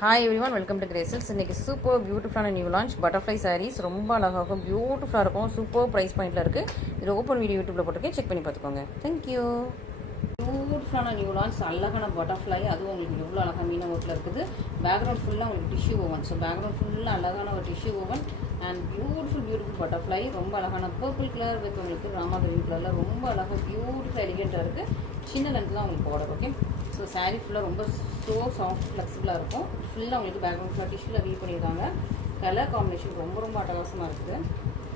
Hi everyone, welcome to Gracels. இன்றைக்கி super பியூட்டிஃபுல்லான new launch butterfly saris. ரொம்ப அழகாகும், பியூட்டிஃபுல்லாக இருக்கும், சூப்பர் ப்ரைஸ் பாயிண்டில் இருக்குது. இது ஓப்பன் வீடியோ யூடியூப்பில் போட்டிருக்கேன், செக் பண்ணி பார்த்துக்கோங்க. தேங்க்யூ. பியூட்டிஃபுல்லான நியூ லான்ச், அழகான பட்டர்ஃப்ளை. அதுவும் உங்களுக்கு எவ்வளோ அழகாக மீன ஒர்க்கில் இருக்குது. பேக்ரவுண்ட் ஃபுல்லாக உங்களுக்கு டிஷ்யூ ஓவன். ஸோ பேக்ரவுண்ட் ஃபுல்லாக அழகான ஒரு tissue woven and beautiful butterfly. ரொம்ப அழகான பர்பிள் கலர் வித் உங்களுக்கு ராமா கிரீன் கலரில் ரொம்ப அழகாக பியூட்டிஃபுல் எலிகெண்ட்டாக இருக்குது. சின்ன லென்த் தான் உங்களுக்கு பார்டர். ஓகே, ஸோ சாரீ ஃபுல்லாக ரொம்ப சாஃப்ட் ஃப்ளெக்சிபிளாக இருக்கும். ஃபுல்லாக உங்களுக்கு பேக்ரவுண்ட் ஃபுல்லாக டிஷ்யூவில் வீவ் பண்ணியிருக்காங்க. கலர் காம்பினேஷன் ரொம்ப அட்டகாசமாக இருக்குது.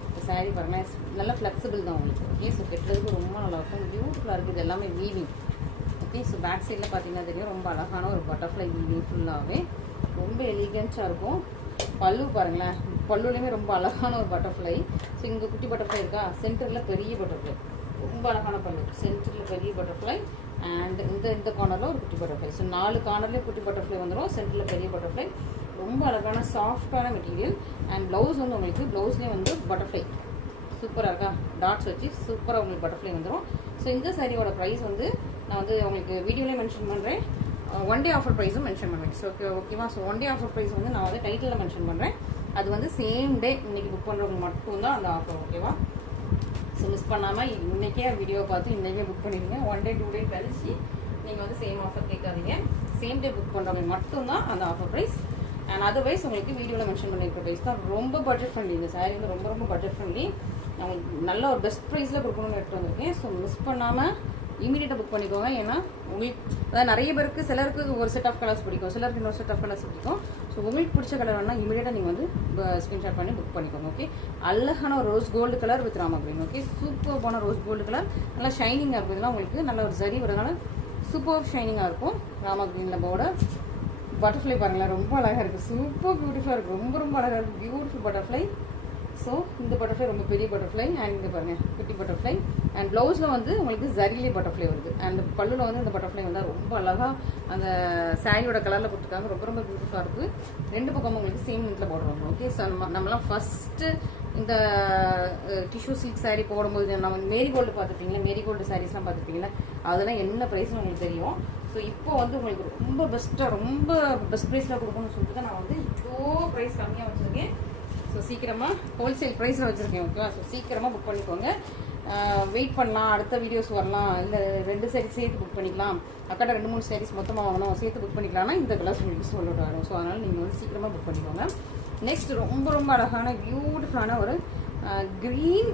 இந்த சாரீ பாருங்கள், நல்லா ஃப்ளெக்சிபிள் தான் உங்களுக்கு. ஓகே, ஸோ கெட்டுறதுக்கு ரொம்ப நல்லாயிருக்கும், பியூட்டிஃபுல்லாக இருக்குது. இது எல்லாமே வீவிங். ஓகே, ஸோ பேக் சைடில் பார்த்தீங்கன்னா தெரியும், ரொம்ப அழகான ஒரு பட்டர்ஃப்ளை வீவிங். ஃபுல்லாகவே ரொம்ப எலிகென்ட்டாக இருக்கும். பல்லு பாருங்களேன், பல்லுலேயுமே ரொம்ப அழகான ஒரு பட்டர்ஃப்ளை. ஸோ இங்கே குட்டி பட்டர்ஃப்ளை இருக்கா, சென்டரில் பெரிய பட்டர்ஃப்ளை, ரொம்ப அழகான பல்லு. சென்டரில் பெரிய பட்டர்ஃப்ளை அண்ட் இந்த கார்னரில் ஒரு குட்டி பட்டர்ஃப்ளை. ஸோ 4 கார்னர்லேயும் குட்டி பட்டர்ஃப்ளை வந்துடும், சென்டரில் பெரிய பட்டர்ஃப்ளை. ரொம்ப அழகான சாஃப்டான மெட்டீரியல். அண்ட் ப்ளவுஸ் வந்து உங்களுக்கு ப்ளவுஸ்லேயே வந்து பட்டர்ஃப்ளை சூப்பராக இருக்கா, டாட்ஸ் வச்சு சூப்பராக உங்களுக்கு பட்டர்ஃப்ளை வந்துடும். ஸோ இந்த சாரியோட ப்ரைஸ் வந்து நான் வந்து உங்களுக்கு வீடியோலேயே மென்ஷன் பண்ணுறேன், ஒன் டே ஆஃபர் ப்ரைஸும் மென்ஷன் பண்ணுவேன். ஸோ ஓகேவா. So one day offer price வந்து நான் வந்து டைட்டிலில் மென்ஷன் பண்ணுறேன். அது வந்து சேம் டே இன்றைக்கி புக் பண்ணுறவங்க மட்டும்தான் அந்த ஆஃபர். ஓகேவா. ஸோ மிஸ் பண்ணாமல் இன்றைக்கே வீடியோ பார்த்து இன்றைக்கே புக் பண்ணிடுங்க. 1 day 2 day கழிச்சு நீங்கள் வந்து சேம் ஆஃபர் கேட்காதீங்க. சேம் டே புக் பண்ணுறவங்க மட்டும்தான் அந்த ஆஃபர் ப்ரைஸ். அண்ட் அதர்வைஸ் உங்களுக்கு வீடியோவில் மென்ஷன் பண்ணியிருக்க ப்ரைஸ் தான். ரொம்ப பட்ஜெட் ஃப்ரெண்ட்லி. இந்த சாரீ வந்து ரொம்ப பட்ஜெட் ஃப்ரெண்ட்லி. நான் உங்களுக்கு நல்ல ஒரு பெஸ்ட் ப்ரைஸில் கொடுக்கணும்னு எடுத்து வந்திருக்கேன். ஸோ மிஸ் பண்ணாமல் இமீடியட்டாக புக் பண்ணிக்கோங்க. ஏன்னா உங்களுக்கு அதாவது நிறைய பேருக்கு, சிலருக்கு ஒரு செட் ஆஃப் கலர்ஸ் பிடிக்கும், சிலருக்கு இன்னொரு செட் ஆஃப் கலர்ஸ் பிடிக்கும். ஸோ உங்களுக்கு பிடிச்ச கலர் வேணால் இமீடியட்டாக நீங்கள் வந்து ஸ்க்ரீன்ஷாட் பண்ணி புக் பண்ணிக்கோங்க. ஓகே, அழகான rose gold colour with Rama green. Okay, சூப்பர்பான ரோஸ் கோல்டு கலர், நல்லா ஷைனிங்காக இருக்கும். இதெல்லாம் உங்களுக்கு நல்ல ஒரு சரி வரனால சூப்பர் ஷைனிங்காக இருக்கும். ராமா கிரீனில் போட பட்டர்ஃப்ளை பாருங்களேன், ரொம்ப அழகாக இருக்குது, சூப்பர் பியூட்டிஃபுல்லாக இருக்குது, ரொம்ப அழகாக இருக்குது, பியூட்டிஃபுல் பட்டர்ஃப்ளை. ஸோ இந்த பட்டர்ஃப்ளை ரொம்ப பெரிய பட்டர்ஃப்ளை அண்ட் இங்கே பாருங்கள் குட்டி பட்டர்ஃப்ளை. அண்ட் ப்ளவுஸில் வந்து உங்களுக்கு ஜரிலே பட்டர்ஃப்ளை வருது. அண்ட் பல்லுவில் வந்து இந்த பட்டர்ஃப்ளை வந்து ரொம்ப அழகாக அந்த சாரியோட கலரில் கொடுத்துருக்காங்க. ரொம்ப பியூட்டிஃபுல்லாக இருக்குது. 2 பக்கமும் உங்களுக்கு சேம் இதில் போடுறாங்க. ஓகே, ஸோ நம்மளாம் ஃபஸ்ட்டு இந்த டிஷ்யூ சில்க் சாரீ போடும்போது நம்ம மேரிகோல்டு பார்த்துருப்பீங்களா, மேரிகோல்டு சாரீஸ்லாம் பார்த்துருப்பீங்களா, அதெல்லாம் என்ன ப்ரைஸ்னு உங்களுக்கு தெரியும். ஸோ இப்போ வந்து உங்களுக்கு ரொம்ப பெஸ்ட் ப்ரைஸில் கொடுக்கணும்னு சொல்லிட்டு தான் நான் வந்து இவ்வளோ ப்ரைஸ் கம்மியாக வச்சுருக்கேன். ஸோ சீக்கிரமாக ஹோல்சேல் ப்ரைஸில் வச்சுருக்கேன். ஓகேவா. ஸோ சீக்கிரமாக புக் பண்ணிக்கோங்க. வெயிட் பண்ணலாம், அடுத்த வீடியோஸ் வரலாம், இல்லை 2 சாரீஸ் சேர்த்து புக் பண்ணிக்கலாம், அக்கட 2-3 சாரீஸ் மொத்தமாக வாங்கணும் சேர்த்து புக் பண்ணிக்கலாம்னா இந்த கலர்ஸ் உங்களுக்கு சொல்லிட்டு வரும். ஸோ அதனால் நீங்கள் வந்து சீக்கிரமாக புக் பண்ணிக்கோங்க. நெக்ஸ்ட் ரொம்ப அழகான பியூட்டிஃபுல்லான ஒரு க்ரீன்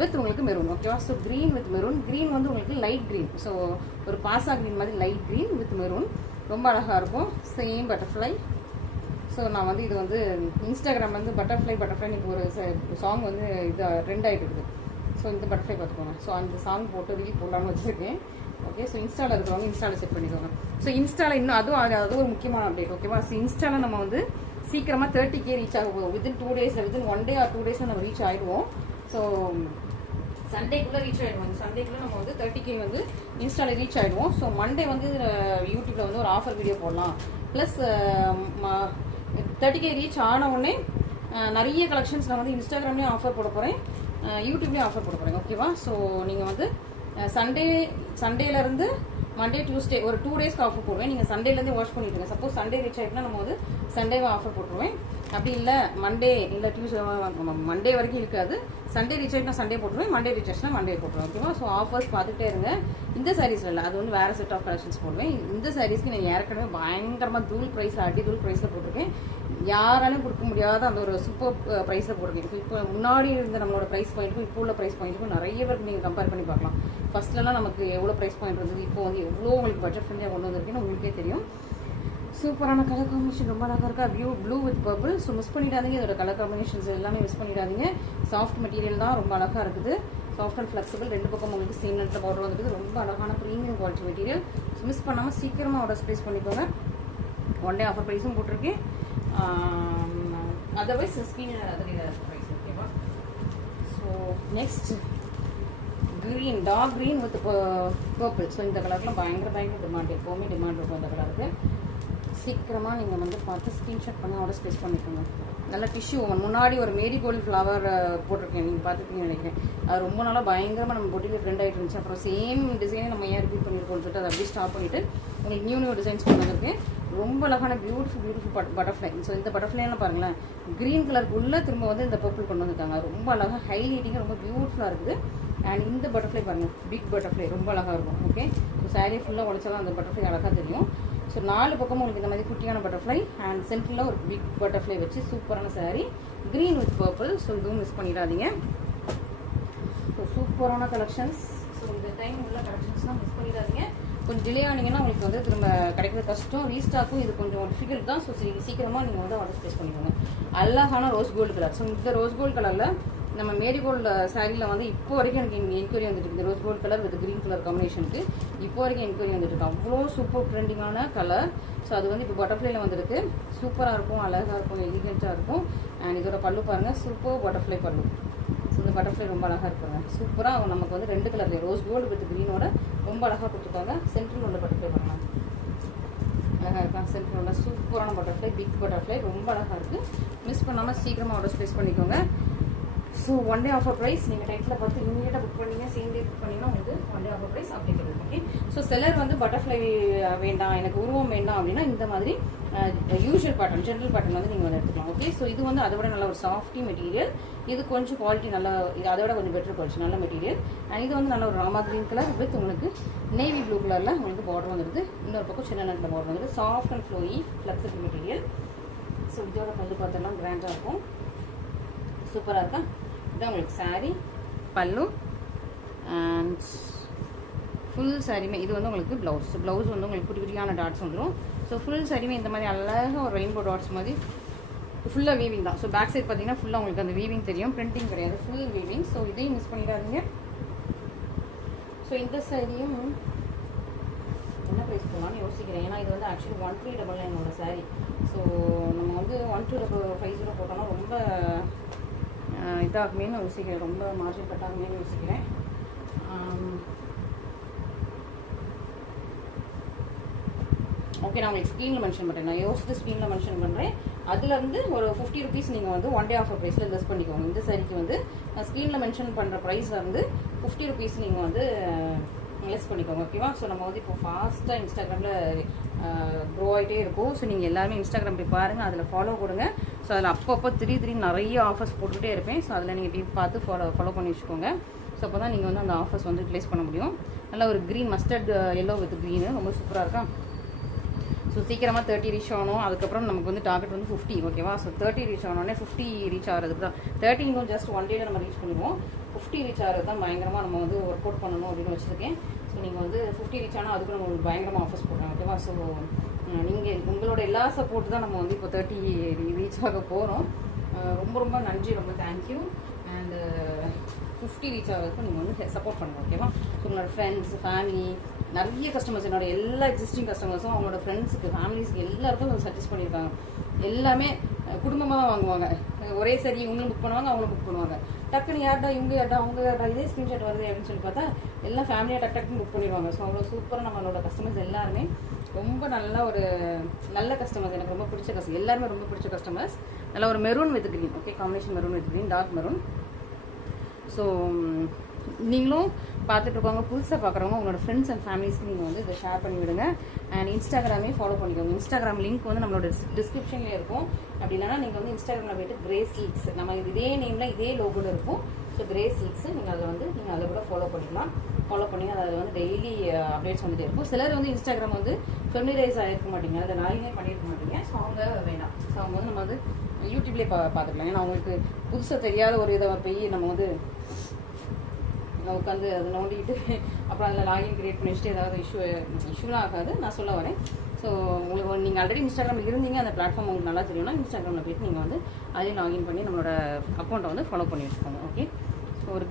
வித் உங்களுக்கு மெரூன். ஓகேவா. So green with maroon. Green வந்து உங்களுக்கு லைட் க்ரீன். ஸோ ஒரு பாசா க்ரீன் மாதிரி லைட் க்ரீன் வித் மெரூன், ரொம்ப அழகாக இருக்கும். Same butterfly. ஸோ நான் வந்து இது வந்து இன்ஸ்டாகிராம் வந்து பட்டர்ஃப்ளை இன்னைக்கு ஒரு சாங் வந்து இது ட்ரெண்ட் ஆகிட்டு இருக்குது. ஸோ இந்த பட்டர்ஃப்ளை பார்த்துக்கோங்க. ஸோ அந்த சாங் போட்டு ரீல் போடலான்னு வச்சுருக்கேன். ஓகே, ஸோ இன்ஸ்டாவில் இருக்கிறவங்க இன்ஸ்டாவில் செட் பண்ணிக்கோங்க. ஸோ இன்ஸ்டாவில் இன்னும் அது ஒரு முக்கியமான அப்டேட். ஓகேவா. ஸோ இன்ஸ்டாவில் நம்ம வந்து சீக்கிரமாக 30K ரீச் ஆகும். Within 2 days, within 1 day or 2 days நம்ம ரீச் ஆகிடுவோம். ஸோ சண்டேக்குள்ளே ரீச் ஆகிடுவோம். சண்டேக்குள்ளே நம்ம வந்து 30K வந்து இன்ஸ்டாவில் ரீச் ஆகிடுவோம். ஸோ மண்டே வந்து யூடியூப்பில் வந்து ஒரு ஆஃபர் வீடியோ போடலாம். ப்ளஸ் 30K ரீச் ஆன உடனே நிறைய கலெக்ஷன்ஸ் நான் வந்து இன்ஸ்டாகிராம்லேயும் ஆஃபர் போட போகிறேன், யூடியூப்லேயும் ஆஃபர் போட போகிறேன். ஓகேவா. ஸோ நீங்கள் வந்து சண்டேலேருந்து மண்டே டியூஸ்டே ஒரு 2 daysக்கு ஆஃபர் போடுவேன். நீங்கள் சண்டேலேருந்தே வாட்ச் பண்ணிவிடுங்க. சப்போஸ் சண்டே ரீச் ஆகிட்டுனா நம்ம வந்து சண்டேவை ஆஃபர் போட்டுருவேன். அப்படி இல்லை மண்டே இல்லை டியூஸ்டே, மண்டே வரைக்கும் இருக்காது. சண்டே ரீச் ஆகிட்டுனா சண்டே போட்டுருவேன், மண்டே ரீச் ஆச்சுன்னா மண்டே போட்டுருவேன். ஓகேவா. ஸோ ஆஃபர்ஸ் பார்த்துட்டே இருங்க. இந்த சாரீஸில் இல்லை, அது வந்து வேறு செட் ஆஃப் கலெக்ஷன்ஸ் போடுவேன். இந்த சாரீஸ்க்கு நான் ஏற்கனவே பயங்கரமாக தூள் ப்ரைஸில் போட்டிருக்கேன். யாராலும் கொடுக்க முடியாத அந்த ஒரு சூப்பர் ப்ரைஸில் போட்டிருக்கேன். இப்போ முன்னாடி இருந்த நம்மளோட ப்ரைஸ் பாயிண்ட்டுக்கும் இப்போ உள்ள ப்ரைஸ் பாயிண்ட்டுக்கும் நிறைய பேருக்கு நீங்கள் கம்பேர் பண்ணி பார்க்கலாம். ஃபஸ்ட்லலாம் நமக்கு எவ்வளோ ப்ரைஸ் பாயிண்ட் இருந்தது, இப்போ வந்து எவ்வளோ உங்களுக்கு பட்ஜெட் ஃப்ரெண்ட்லியாக கொண்டு வந்திருக்குன்னு உங்களுக்கே தெரியும். சூப்பரான கலர் காம்பினேஷன், ரொம்ப அழகாக இருக்கா, blue with purple. So miss பண்ணிடாதீங்க, இதோட கலர் காம்பினேஷன்ஸ் எல்லாமே மிஸ் பண்ணிடாதீங்க. சாஃப்ட் மெட்டீரியல் தான், ரொம்ப அழகாக இருக்குது, சாஃப்ட் அண்ட் ஃப்ளெக்சிபிள். 2 பக்கம் உங்களுக்கு சேம் நெட்டில் பார்டர் வந்துருக்குது. ரொம்ப அழகான premium quality material. So miss பண்ணாமல் சீக்கிரமாக ஆர்டர் ப்ளேஸ் பண்ணிக்கோங்க. 1 day ஆஃபர் ப்ரைஸும் போட்டிருக்கேன். Otherwise screen price. ஓகேவா. So next green, dark green with purple. So இந்த கலர்லாம் பயங்கர டிமாண்ட், எப்போவுமே டிமாண்ட் இருக்கும் இந்த கலருக்கு. சீக்கிரமாக நீங்கள் வந்து பார்த்து ஸ்க்ரீன்ஷாட் பண்ணி ஆர்டர் ப்ளேஸ் பண்ணிக்கோங்க. நல்லா டிஷ்யூ ஓவன். முன்னாடி ஒரு மேரிகோல்டு ஃப்ளவர் போட்டிருக்கேன், நீங்கள் பார்த்துருக்கீங்கன்னு நினைக்கிறேன். அது ரொம்ப நாளாக பயங்கரமாக நம்ம பொட்டியில் ட்ரெண்ட் ஆகிட்டு இருந்துச்சு. அப்புறம் சேம் டிசைனே நம்ம ஏன் ரிப்பீட் பண்ணியிருக்கோம்னு சொல்லிட்டு அதை அப்படியே ஸ்டாப் பண்ணிவிட்டு உங்களுக்கு நியூ டிசைன்ஸ் கொண்டு வந்திருக்கேன். ரொம்ப அழகான பியூட்டிஃபுல் பட்டர்ஃப்ளை. ஸோ இந்த பட்டர்ஃப்ளைலாம் பாருங்களேன், க்ரீன் கலருக்குள்ளே திரும்ப வந்து இந்த பர்பிள் கொண்டு வந்துருக்காங்க. ரொம்ப அழகாக ஹைலைட்டிங்காக ரொம்ப பியூட்டிஃபுல்லாக இருக்குது. அண்ட் இந்த பட்டர்ஃப்ளை பாருங்கள், பிக் பட்டர்ஃப்ளை ரொம்ப அழகாக இருக்கும். ஓகே, ஸோ சாரீ ஃபுல்லாக உழைச்சாலும் அந்த பட்டர்ஃப்ளை அழகாக தெரியும். ஸோ 4 பக்கமும் உங்களுக்கு இந்த மாதிரி குட்டியான பட்டர்ஃப்ளை அண்ட் சென்டரில் ஒரு பிக் பட்டர்ஃப்ளை வச்சு சூப்பரான sari, green with purple. So இதுவும் மிஸ் பண்ணிடாதீங்க. ஸோ சூப்பரான கலெக்ஷன்ஸ். ஸோ இந்த டைம் உள்ள கலெக்ஷன்ஸ்லாம் மிஸ் பண்ணிடாதீங்க. கொஞ்சம் டிலே ஆனீங்கன்னா உங்களுக்கு வந்து திரும்ப கிடைக்கிறது கஷ்டம். ரீஸ்டாக்கும் இது கொஞ்சம் டிஃபிகல்ட் தான். ஸோ சீக்கிரமாக நீங்கள் வந்து ஆர்டர் ப்ளேஸ் பண்ணிக்கோங்க. அழகான ரோஸ் கோல்டு கலர். ஸோ இந்த ரோஸ் கோல்டு கலரில் நம்ம மேரிகோல்டு சாரியில் வந்து இப்போ வரைக்கும் எனக்கு என்கொயரி வந்துட்டு இருக்குது. Rose gold colour with green colour காம்பினேஷனுக்கு இப்போ வரைக்கும் என்கொயரி வந்துட்டு இருக்கு. அவ்வளோ சூப்பர் ட்ரெண்டிங்கான கலர். ஸோ அது வந்து இப்போ பட்டர்ஃப்ளைல வந்துருக்கு. சூப்பராக இருக்கும், அழகாக இருக்கும், எலிகெண்ட்டாக இருக்கும். அண்ட் இதோட பல்லு பாருங்கள், சூப்பர் பட்டர்ஃப்ளை பல்லு. ஸோ இந்த பட்டர்ஃப்ளை ரொம்ப அழகாக இருப்பாங்க. சூப்பராக நமக்கு வந்து 2 கலர் ரோஸ் கோல்டு வித் க்ரீனோட ரொம்ப அழகாக கொடுத்துருக்காங்க. சென்ட்ரல் உள்ள பட்டர்ஃப்ளை பண்ணலாம், அழகாக இருக்காங்க. சென்ட்ரல் உள்ள சூப்பரான பட்டர்ஃப்ளை, பிக் பட்டர்ஃப்ளை ரொம்ப அழகாக இருக்குது. மிஸ் பண்ணாமல் சீக்கிரமாக ஆர்டர் ப்ளேஸ் பண்ணிக்கோங்க. So 1 day offer price. நீங்கள் டைட்டில் பார்த்து இமீடியட்டாக புக் பண்ணீங்க, சேம் டே புக் பண்ணிங்கன்னா உங்களுக்கு 1 day offer price applicable. Okay, so seller வந்து பட்டர்ஃப்ளை வேண்டாம், எனக்கு உருவம் வேண்டாம் அப்படின்னா இந்த மாதிரி யூஷுவல் பேட்டர்ன், ஜென்ரல் பேட்டர்ன் வந்து நீங்கள் வந்து எடுத்துக்கலாம். ஓகே, ஸோ இது வந்து அதை விட நல்ல ஒரு சாஃப்டி மெட்டீரியல். இது கொஞ்சம் குவாலிட்டி நல்லா, இது அதை விட கொஞ்சம் பெட்டர் குவாலிட்டி, நல்ல மெட்டீரியல். அண்ட் இது வந்து நல்ல ஒரு ராமா க்ரீன் கலர் வித் உங்களுக்கு நேவி ப்ளூ கலரில் உங்களுக்கு பார்டர் வந்துடுது. இன்னொரு பக்கம் சின்ன நெட்டில் பார்டர் வந்துடுது. Soft and flowy flexible material. So இதோட பல்லு பார்த்தெல்லாம் கிராண்டாக இருக்கும், சூப்பராக இருக்கா. இதுதான் உங்களுக்கு சாரீ, பல்லு அண்ட் ஃபுல் சாரியுமே. இது வந்து உங்களுக்கு ப்ளவுஸ். ப்ளவுஸ் வந்து உங்களுக்கு குட்டி குட்டியான டாட்ஸ் வந்துடும். ஸோ ஃபுல் சாரியுமே இந்த மாதிரி அழகாக ஒரு ரெயின்போ டாட்ஸ் மாதிரி ஃபுல்லாக வீவிங் தான். ஸோ பேக் சைட் பார்த்தீங்கன்னா ஃபுல்லாக உங்களுக்கு அந்த வீவிங் தெரியும், பிரிண்டிங் கிடையாது, ஃபுல் வீவிங். ஸோ இதையும் மிஸ் பண்ணிடாதீங்க. ஸோ இந்த சாரியும் என்ன ப்ரைஸ் போகலான்னு யோசிக்கிறேன். ஏன்னா இது வந்து ஆக்சுவலி 1399 சாரீ. ஸோ நம்ம வந்து 1250 போட்டோம்னா ரொம்ப இதாகுமேனு யோசிக்கிறேன், ரொம்ப மார்ஜின் கட்டாகுமேனு யோசிக்கிறேன். ஓகே, நான் உங்களுக்கு ஸ்க்ரீனில் மென்ஷன் பண்ணுறேன். நான் யோசித்து ஸ்க்ரீனில் மென்ஷன் பண்ணுறேன். அதுலேருந்து ஒரு 50 rupees நீங்கள் வந்து 1 டே ஆஃபர் ப்ரைஸில் லெஸ் பண்ணிக்கோங்க. இந்த சாரிக்கு வந்து நான் ஸ்க்ரீனில் மென்ஷன் பண்ணுற ப்ரைஸில் வந்து 50 rupees நீங்கள் வந்து லெஸ் பண்ணிக்கோங்க. ஓகேவா? ஸோ நம்ம வந்து இப்போ ஃபாஸ்ட்டாக இன்ஸ்டாகிராமில் க்ரோ ஆகிட்டே இருக்கும். ஸோ நீங்கள் எல்லாருமே இன்ஸ்டாகிராம் போய் பாருங்கள், அதில் ஃபாலோ கொடுங்க. ஸோ அதில் அப்பப்போ திடீர் நிறைய ஆஃபர்ஸ் போட்டுக்கிட்டே இருப்பேன். ஸோ அதில் நீங்கள் டீப் பார்த்து ஃபாலோ பண்ணி வச்சுக்கோங்க. ஸோ அப்போ தான் நீங்கள் வந்து அந்த ஆஃபர்ஸ் வந்து யூட்டிலைஸ் பண்ண முடியும். நல்ல ஒரு green mustard yellow with green ரொம்ப சூப்பராக இருக்கா. ஸோ சீக்கிரமாக 30 ரீச் ஆகணும். அதுக்கப்புறம் நமக்கு வந்து டார்கெட் வந்து 50. ஓகேவா? ஸோ 30 ரீச் ஆனோடனே 50 ரீச் ஆகிறதுக்கு தான் 30 இன்னும் ஜஸ்ட் 1 டேல நம்ம ரீச் பண்ணுவோம். 50 ரீச் ஆகிறது தான் பயங்கரமாக நம்ம வந்து ஒர்க் அவுட் பண்ணணும் அப்படின்னு வச்சுருக்கேன். ஸோ நீங்கள் வந்து 50 ரீச் ஆனால் அதுக்கு நம்ம உங்களுக்கு பயங்கரமாக ஆஃபர்ஸ் போடுறோம். ஓகேவா? ஸோ நீங்கள் உங்களோட எல்லா சப்போர்ட் தான் நம்ம வந்து இப்போ 30 ரீச் ஆக போகிறோம். ரொம்ப ரொம்ப நன்றி, ரொம்ப தேங்க்யூ. அண்டு 50 ரீச் ஆகிறதுக்கு நீங்கள் வந்து சப்போர்ட் பண்ணுங்கள். ஓகேவா? ஸோ உங்களோட ஃப்ரெண்ட்ஸ், ஃபேமிலி, நிறைய கஸ்டமர்ஸ், என்னோட எல்லா எக்ஸிஸ்டிங் கஸ்டமர்ஸும் அவங்களோட ஃப்ரெண்ட்ஸுக்கு, ஃபேமிலிஸ்க்கு எல்லாருக்கும் சஜஸ்ட் பண்ணியிருக்காங்க. எல்லாமே குடும்பமாக தான் வாங்குவாங்க. ஒரே சரி இவங்களும் புக் பண்ணுவாங்க, அவங்களும் புக் பண்ணுவாங்க. டக்குன்னு யார்டா இவங்க யார்டா அவங்க யார்டா இதே ஸ்க்ரீன்ஷாட் வருது அப்படின்னு சொல்லி பார்த்தா எல்லாம் ஃபேமிலியாக டக்குன்னு புக் பண்ணிடுவாங்க. ஸோ அவ்வளோ சூப்பராக நம்மளோட கஸ்டமர்ஸ் எல்லாருமே ரொம்ப நல்ல ஒரு நல்ல கஸ்டமர்ஸ். எனக்கு ரொம்ப பிடிச்ச கஸ்டமர், எல்லாருமே ரொம்ப பிடிச்ச கஸ்டமர்ஸ். நல்ல ஒரு maroon with green. Okay, combination maroon with green, dark maroon. So நீங்களும் பார்த்துட்டு இருக்கவங்க, புதுசாக பார்க்குறவங்க உங்களோட ஃப்ரெண்ட்ஸ் அண்ட் ஃபேமிலிஸ்க்கு நீங்கள் வந்து இதை ஷேர் பண்ணி விடுங்க. அண்ட் இன்ஸ்டாகிராமே ஃபாலோ பண்ணிக்கோங்க. இன்ஸ்டாகிராம் லிங்க் வந்து நம்மளோட டிஸ்கிரிப்ஷன்லேயே இருக்கும். அப்படி இல்லைனா நீங்கள் வந்து இன்ஸ்டாகிராமில் போய்ட்டு கிரே சீக்ஸ், நம்ம இதே நேமில் இதே லோகோவில் இருக்கும். ஸோ கிரே சீக்ஸ் நீங்கள் அதில் வந்து நீங்கள் அதை கூட ஃபாலோ பண்ணிக்கலாம். ஃபாலோ பண்ணி அதில் வந்து டெய்லி அப்டேட்ஸ் வந்துகிட்டே இருக்கும். சிலர் வந்து இன்ஸ்டாகிராம் வந்து ஃபெமிலைஸ் ஆகிருக்க மாட்டீங்க, அதை நாளையே பண்ணியிருக்க மாட்டீங்க. ஸோ அவங்க வேண்டாம். ஸோ அவங்க வந்து நம்ம வந்து யூடியூப்லேயே பார்த்துக்கலாம். ஏன்னா அவங்களுக்கு புதுசாக தெரியாத ஒரு இதை போய் நம்ம வந்து உட்காந்து அதை நோண்டிக்கிட்டு அப்புறம் அதில் லாகின் கிரியேட் பண்ணி வச்சுட்டு ஏதாவது இஷ்யூலாம் ஆகாது. நான் சொல்ல வரேன். ஸோ உங்களுக்கு நீங்கள் ஆல்ரெடி இன்ஸ்டாகிராமில் இருந்தீங்க, அந்த பிளாட்ஃபார்ம் உங்களுக்கு நல்லா தெரியும்னா இன்ஸ்டாகிராமில் போய்ட்டு நீங்கள் வந்து அதையும் லாகின் பண்ணி நம்மளோட அக்கௌண்ட்டை வந்து ஃபாலோ பண்ணி வச்சுக்கோங்க. ஓகே, ஸோ ஒரு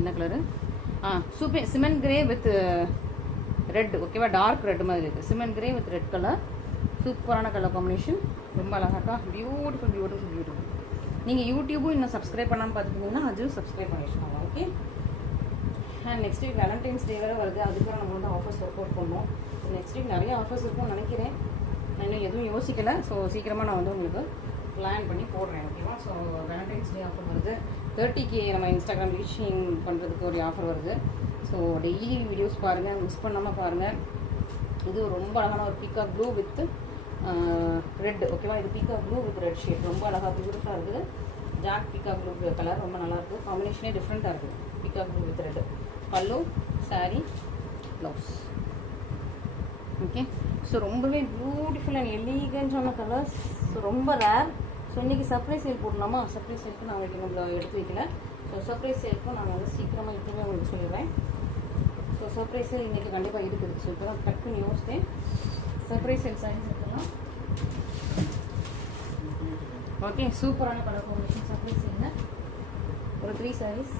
என்ன colour? Cement grey with red. ஓகேவா? டார்க் ரெட் மாதிரி இருக்குது. Cement grey with red colour, சூப்பரான கலர் காம்பினேஷன், ரொம்ப அழகாக இருக்கா. பியூட்டிஃபுல். நீங்கள் யூடியூபும் இன்னும் சப்ஸ்கிரைப் பண்ணாமல் பார்த்துக்கிட்டிங்கன்னா அதுவும் சப்ஸ்கிரைப் பண்ணி வச்சுக்கோங்க. Okay, and next week Valentine's day வேறு வருது. அதுக்கப்புறம் நம்ம வந்து ஆஃபர்ஸ் ஒர்க் அவுட் பண்ணோம். நெக்ஸ்ட் வீக் நிறைய ஆஃபர்ஸ் இருக்கும்னு நினைக்கிறேன். நான் இன்னும் எதுவும் யோசிக்கலை. ஸோ சீக்கிரமாக நான் வந்து உங்களுக்கு பிளான் பண்ணி போடுறேன். ஓகேவா? ஸோ வேலண்டைன்ஸ் டே ஆஃபர் வருது. 30K நம்ம இன்ஸ்டாகிராம் ரீச்சிங் பண்ணுறதுக்கு ஒரு ஆஃபர் வருது. ஸோ டெய்லி வீடியோஸ் பாருங்கள், மிஸ் பண்ணாமல் பாருங்கள். இது ரொம்ப அழகான ஒரு பீகாக் ப்ளூ வித் ரெட். ஓகேவா, இது peacock blue with red shade ரொம்ப அழகாக பியூட்டிஃபுல்லாக இருக்குது. ஜாக் பீகாக் ப்ளூ கலர் ரொம்ப நல்லாயிருக்கும். காம்பினேஷனே டிஃப்ரெண்ட்டாக இருக்குது. Peacock blue with red. பல்லு, சாரீ, ப்ளவுஸ். ஓகே, ஸோ ரொம்பவே பியூட்டிஃபுல் அண்ட் எலிகன்ஸான கலர்ஸ். ஸோ ரொம்ப ரேர். ஸோ இன்றைக்கி சர்ப்ரைஸ் சேல் போடலாமா? சர்ப்ரைஸ் சேலுக்கு நான் உங்களுக்கு நம்மள எடுத்து வைக்கல. ஸோ சர்ப்ரைஸ் சேலுக்கும் நான் வந்து சீக்கிரமாக இப்போவே உங்களுக்கு சொல்லிடுறேன். ஸோ சர்ப்ரைஸ் சேல் இன்றைக்கி கண்டிப்பாக இருக்குது. ஸோ இப்போ தான் டக்குன்னு யோசித்தேன். சர்ப்ரைஸ் சேல் சாரீஸ் இருக்கலாம். ஓகே, சூப்பரான கலர் காம்பினேஷன் சர்ப்ரைஸ் சேல்ங்க. ஒரு 3 சாரீஸ்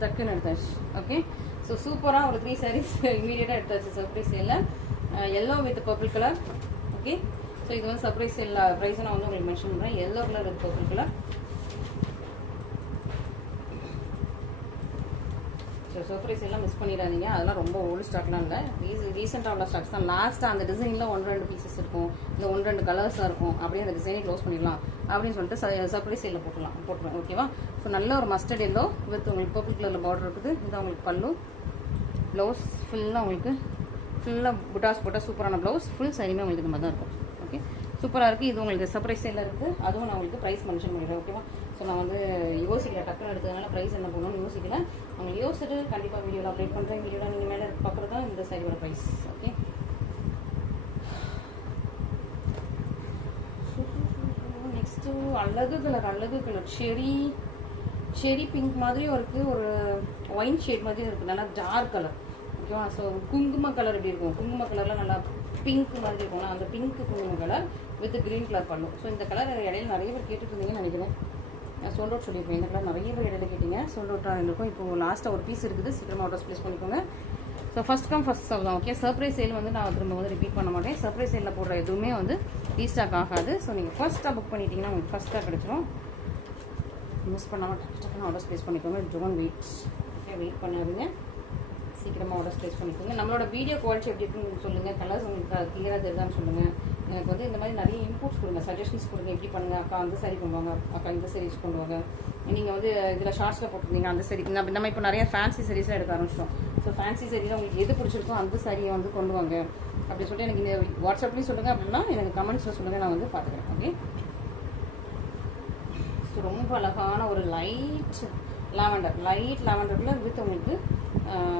டக்குன்னு எடுத்தாச்சு. ஓகே, ஸோ சூப்பராக ஒரு 3 சாரீஸ் இமீடியட்டாக எடுத்தாச்சு சர்ப்ரைஸ் சேலில். Yellow with purple colour. Okay, so இது வந்து சர்ப்ரைஸ் சேல் ப்ரைஸை நான் வந்து உங்களுக்கு மென்ஷன் பண்ணுறேன். Yellow colour with purple colour. So surprise எல்லாம் மிஸ் பண்ணிடாதீங்க. அதெல்லாம் ரொம்ப ஓல்டு ஸ்டாக்லாம் இல்லை, ரீசெண்டாக உள்ள ஸ்டாக்ஸ் தான். லாஸ்ட்டாக அந்த டிசைனில் 1-2 பீசஸ் இருக்கும், இல்லை 1-2 கலர்ஸாக இருக்கும். அப்படியே அந்த டிசைனை க்ளோஸ் பண்ணிடலாம் அப்படின்னு சொல்லிட்டு சர்ப்ரைஸ் சேலில் போட்டுருவேன். ஓகேவா, ஸோ நல்ல ஒரு மஸ்டர்ட் எல்லோ வித் உங்களுக்கு பர்பிள் கலரில் பார்டர் இருக்குது. இது உங்களுக்கு பல்லு, ப்ளவுஸ் ஃபுல்லாக உங்களுக்கு புட்டாஸ் போட்டால் சூப்பரான ப்ளவுஸ். ஃபுல் சாரியுமே உங்களுக்கு இந்த மாதிரி தான் இருக்கும். ஓகே, சூப்பராக இருக்குது. இது உங்களுக்கு சர்ப்ரைஸ் சேலில் இருக்குது. அதுவும் நான் உங்களுக்கு ப்ரைஸ் மென்ஷன் பண்ணிடுறேன். ஓகேவா, ஸோ நான் வந்து யோசிக்கல, டக்குன்னு எடுத்ததுனால ப்ரைஸ் என்ன பண்ணணும்னு யோசிக்கல. அவங்க யோசிச்சுட்டு கண்டிப்பாக வீடியோவில் அப்டேட் பண்ணுறேன். வீடியோவில் நீங்கள் மேலே பார்க்குறது தான் இந்த சாரியோட ப்ரைஸ். ஓகே, நெக்ஸ்ட்டு அழகு கலர் செரி பிங்க் மாதிரியும் இருக்குது, ஒரு ஒயின் ஷேட் மாதிரியும் இருக்குது. நல்லா டார்க் கலர். ஓகேவா, ஸோ குங்கும கலர் எப்படி இருக்கும்? குங்கும கலரில் நல்லா பிங்க் மாதிரி இருக்கும்ல, அந்த பிங்க் குங்கும கலர் வித் க்ரீன் கலர் பண்ணும். ஸோ இந்த கலர் இடையில நிறைய பேர் கேட்டுட்டு இருந்தீங்கன்னு நினைக்கிறேன். நான் சோல்ட் அவுட் சொல்லியிருப்பேன். இந்த கலர் நிறைய பேர் இடையில கேட்டீங்க. சோல்ட் அவுட்டாக இருக்கும். இப்போ லாஸ்ட்டாக ஒரு பீஸ் இருக்குது, சீக்கிரமாக ஆர்டர்ஸ் ப்ளேஸ் பண்ணிக்கோங்க. So first come first serve தான். ஓகே, சர்ப்ரைஸ் சேல் வந்து நான் திரும்ப வந்து ரிப்பீட் பண்ண மாட்டேன். சர்ப்ரைஸ் சேலில் போடுற எதுவுமே வந்து ரீஸ்டாக் ஆகாது. ஸோ நீங்கள் ஃபஸ்ட்டாக புக் பண்ணிட்டீங்கன்னா உங்களுக்கு ஃபஸ்ட்டாக கிடச்சிரும். மிஸ் பண்ணாமல் டக்குன்னு ஆர்டர்ஸ் ப்ளேஸ் பண்ணிக்கோங்க. Don't wait. ஓகே, வெயிட் பண்ணாதீங்க, சீக்கிரமாக ஆர்டர்ஸ் ப்ளேஸ் பண்ணிக்கோங்க. நம்மளோட வீடியோ குவாலிட்டி எப்படி இருக்குன்னு சொல்லுங்கள். கலர்ஸ் உங்களுக்கு கிளியராக தெரியுதான்னு சொல்லுங்கள். எனக்கு வந்து இந்த மாதிரி நிறைய இன்புட்ஸ் கொடுங்க, சஜஷன்ஸ் கொடுங்க. எப்படி பண்ணுங்கள், அக்கா அந்த சாரி கொண்டு வாங்க, அக்கா இந்த சாரீஸ் கொண்டு வாங்க. நீங்கள் வந்து இதில் ஷார்ட்ஸில் போட்டிருந்தீங்க அந்த சாரி. நம்ம இப்போ நிறைய ஃபேன்சி சாரீஸ்லாம் எடுக்க ஆரம்பிச்சிட்டோம். ஸோ ஃபேன்சி சாரியில் உங்களுக்கு எது பிடிச்சிருக்கோ அந்த சாரியை வந்து கொண்டு வாங்க அப்படி சொல்லிட்டு எனக்கு இந்த வாட்ஸ்அப்லேயும் சொல்லுங்கள். அப்படின்னா எனக்கு கமெண்ட்ஸில் சொல்லுங்கள், நான் வந்து பார்த்துக்கிறேன். ஓகே, ஸோ ரொம்ப அழகான ஒரு லைட் லாவெண்டரில் வித் உங்களுக்கு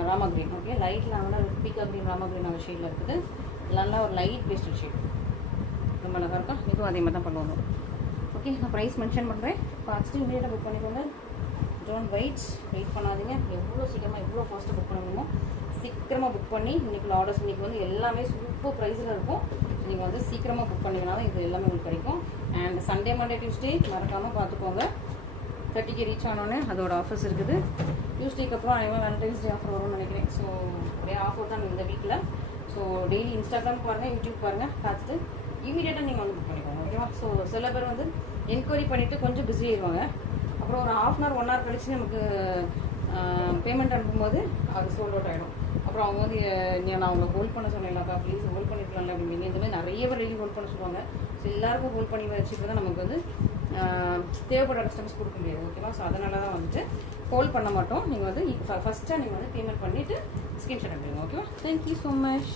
Rama green. Okay, light lavender with peacock green Rama green அந்த ஷேடில் இருக்குது. நல்லா ஒரு லைட் பேஸ்டல் ஷேட் ரொம்ப அழகாக இருக்கும். இதுவும் அதே மாதிரி தான் பண்ணுவாங்க. ஓகே, நான் ப்ரைஸ் மென்ஷன் பண்ணுறேன். பார்த்துட்டு இமீடியட்டாக புக் பண்ணிக்கோங்க. டோன்ட் வெயிட் பண்ணாதீங்க. எவ்வளோ சீக்கிரமாக எவ்வளோ ஃபாஸ்ட்டாக புக் பண்ணணுமோ சீக்கிரமாக புக் பண்ணி இன்றைக்குள்ள ஆர்டர்ஸ் இன்றைக்கி வந்து எல்லாமே சூப்பர் ப்ரைஸில் இருக்கும். நீங்கள் வந்து சீக்கிரமாக புக் பண்ணிங்கன்னா தான் இது எல்லாமே உங்களுக்கு கிடைக்கும். அண்ட் சண்டே மண்டே டியூஸ்டே மறக்காமல் பார்த்துக்கோங்க. 30K ரீச் ஆனோடனே அதோட ஆஃபர்ஸ் இருக்குது. டியூஸ்டேக்கு அப்புறம் வேலண்டைன்ஸ் டே ஆஃபர் வரும்னு நினைக்கிறேன். ஸோ ஒரே ஆஃபர் தான் இந்த வீக்கில். ஸோ டெய்லி இன்ஸ்டாகிராம் பாருங்கள், யூடியூப் பாருங்கள், பார்த்துட்டு இமீடியட்டாக நீங்கள் வந்து புக் பண்ணிக்கோங்க. ஓகேவா, ஸோ சில பேர் வந்து என்கொயரி பண்ணிவிட்டு கொஞ்சம் பிஸி ஆயிடுவாங்க. அப்புறம் ஒரு 1/2 hour 1 hour கழிச்சு நமக்கு பேமெண்ட் அனுப்பும்போது அது சோல்ட் அவுட் ஆகிடும். அப்புறம் அவங்க வந்து நான் அவங்களை ஹோல்ட் பண்ண சொன்னேன்லக்கா, ப்ளீஸ் ஹோல்ட் பண்ணிக்கலாம்ல அப்படிங்க. இந்த மாதிரி நிறைய பேர் டெய்லி ஹோல்ட் பண்ண சொல்லுவாங்க. ஸோ எல்லாருக்கும் ஹோல்ட் பண்ணி வச்சுட்டு தான் நமக்கு வந்து தேவைப்படுற கஸ்டமர்ஸ் கொடுக்க முடியாது. ஓகேவா, ஸோ அதனால தான் வந்துட்டு ஹோல்ட் பண்ண மாட்டோம். நீங்கள் வந்து ஃபஸ்ட்டாக நீங்கள் வந்து பேமெண்ட் பண்ணிவிட்டு ஸ்க்ரீன்ஷாட் எடுத்துருங்க. ஓகேவா, தேங்க்யூ ஸோ மச்.